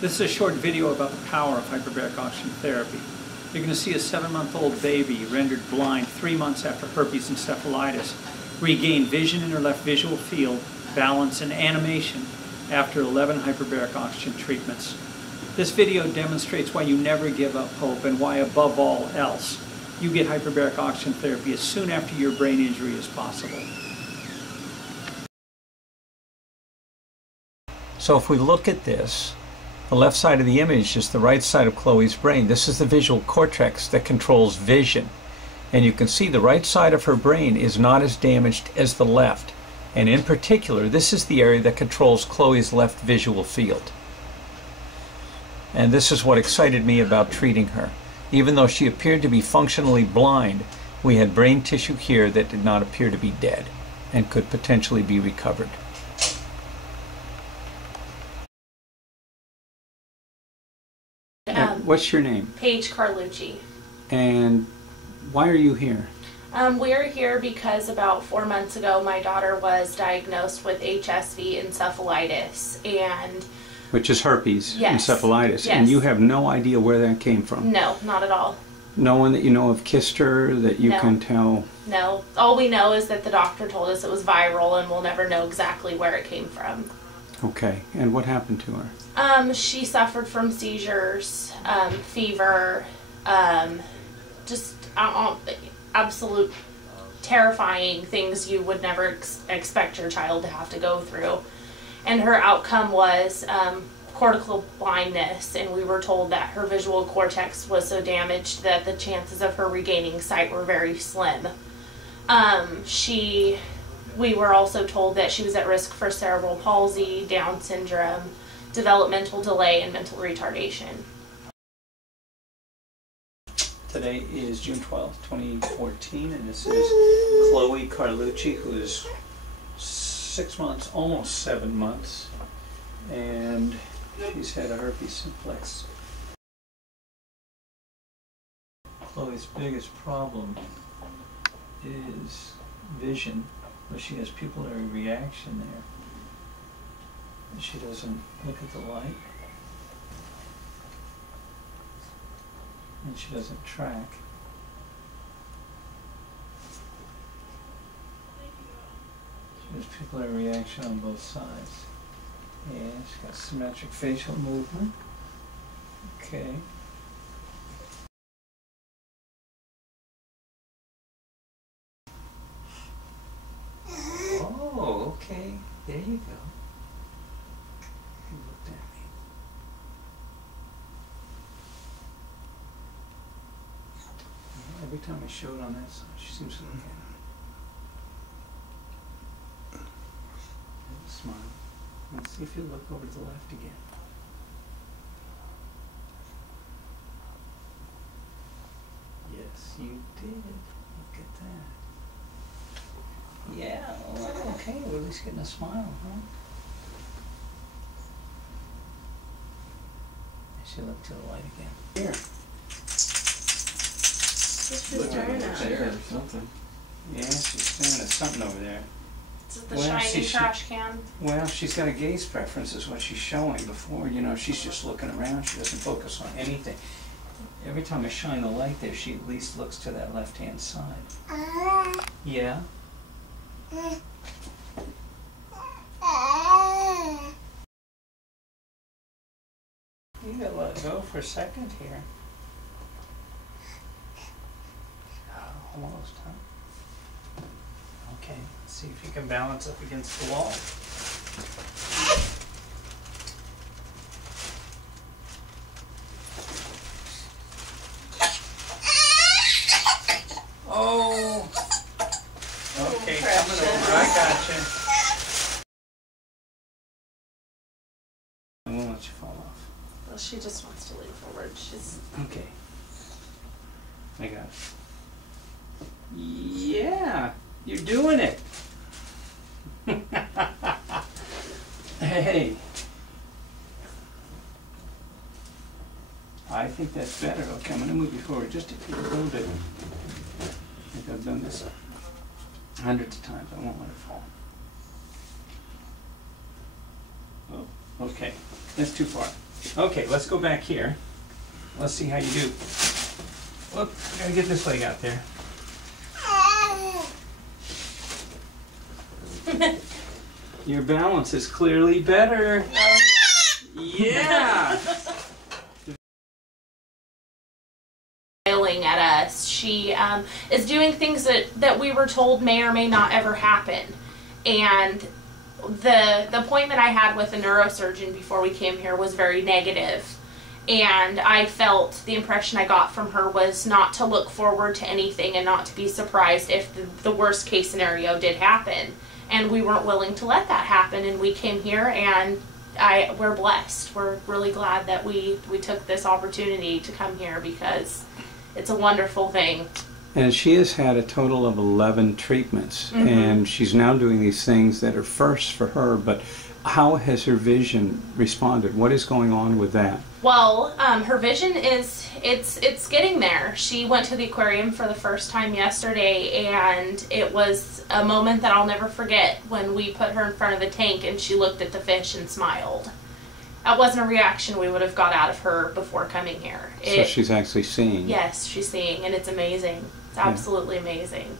This is a short video about the power of hyperbaric oxygen therapy. You're going to see a 7-month-old baby rendered blind 3 months after herpes encephalitis regain vision in her left visual field, balance, and animation after 11 hyperbaric oxygen treatments. This video demonstrates why you never give up hope and why, above all else, you get hyperbaric oxygen therapy as soon after your brain injury as possible. So if we look at this, the left side of the image is the right side of Khloe's brain. This is the visual cortex that controls vision. And you can see the right side of her brain is not as damaged as the left. And in particular, this is the area that controls Khloe's left visual field. And this is what excited me about treating her. Even though she appeared to be functionally blind, we had brain tissue here that did not appear to be dead and could potentially be recovered. What's your name? Paige Carlucci. And why are you here? We're here because about 4 months ago my daughter was diagnosed with HSV encephalitis, and which is herpes encephalitis. Yes. And you have no idea where that came from? No, not at all. No one that you know of kissed her that you can tell? No. All we know is that the doctor told us it was viral and we'll never know exactly where it came from. Okay. And what happened to her? She suffered from seizures, fever, just absolute terrifying things you would never expect your child to have to go through. And her outcome was cortical blindness, and we were told that her visual cortex was so damaged that the chances of her regaining sight were very slim. We were also told that she was at risk for cerebral palsy, Down syndrome, developmental delay, and mental retardation. Today is June 12th, 2014, and this is Khloe Carlucci, who is 6 months, almost 7 months, and she's had a herpes simplex. Khloe's biggest problem is vision, where she has pupillary reaction there. She doesn't look at the light, and she doesn't track. She has pupillary reaction on both sides. Yeah, she's got symmetric facial movement. Okay. Oh, okay. There you go. You looked at me. Well, every time I show it on that side, she seems to look at me. Smile. Let's see if you look over to the left again. Yes, you did. Look at that. Yeah, well, okay, we're at least getting a smile, huh? I should look to the light again. Here. She's staring at there or something. Yeah, she's staring at something over there. Is it the shiny trash can? Well, she's got a gaze preference is what she's showing before. You know, she's just looking around. She doesn't focus on anything. Every time I shine the light there, she at least looks to that left-hand side. Yeah? You gotta let it go for a second here. Almost, huh? Okay, let's see if you can balance up against the wall. Oh! Okay, coming over. I gotcha. I won't let you fall off. Well, she just wants to lean forward. She's... Okay. I got it. Yeah! You're doing it! Hey! I think that's better. Okay, I'm going to move you forward just a little bit. I think I've done this hundreds of times. I won't let it fall. Oh, okay. That's too far. Okay, let's go back here. Let's see how you do. Look, I gotta get this leg out there. Your balance is clearly better. Yeah. Yelling at us. She is doing things that we were told may or may not ever happen. And the appointment I had with a neurosurgeon before we came here was very negative. And I felt the impression I got from her was not to look forward to anything and not to be surprised if the worst case scenario did happen. And we weren't willing to let that happen, and we came here, and we're blessed. We're really glad that we took this opportunity to come here, because it's a wonderful thing. And she has had a total of 11 treatments, and she's now doing these things that are first for her, but how has her vision responded? What is going on with that? Well, her vision is, it's getting there. She went to the aquarium for the first time yesterday, and it was a moment that I'll never forget when we put her in front of the tank and she looked at the fish and smiled. That wasn't a reaction we would have got out of her before coming here. So she's actually seeing. Yes, she's seeing, and it's amazing. It's absolutely amazing.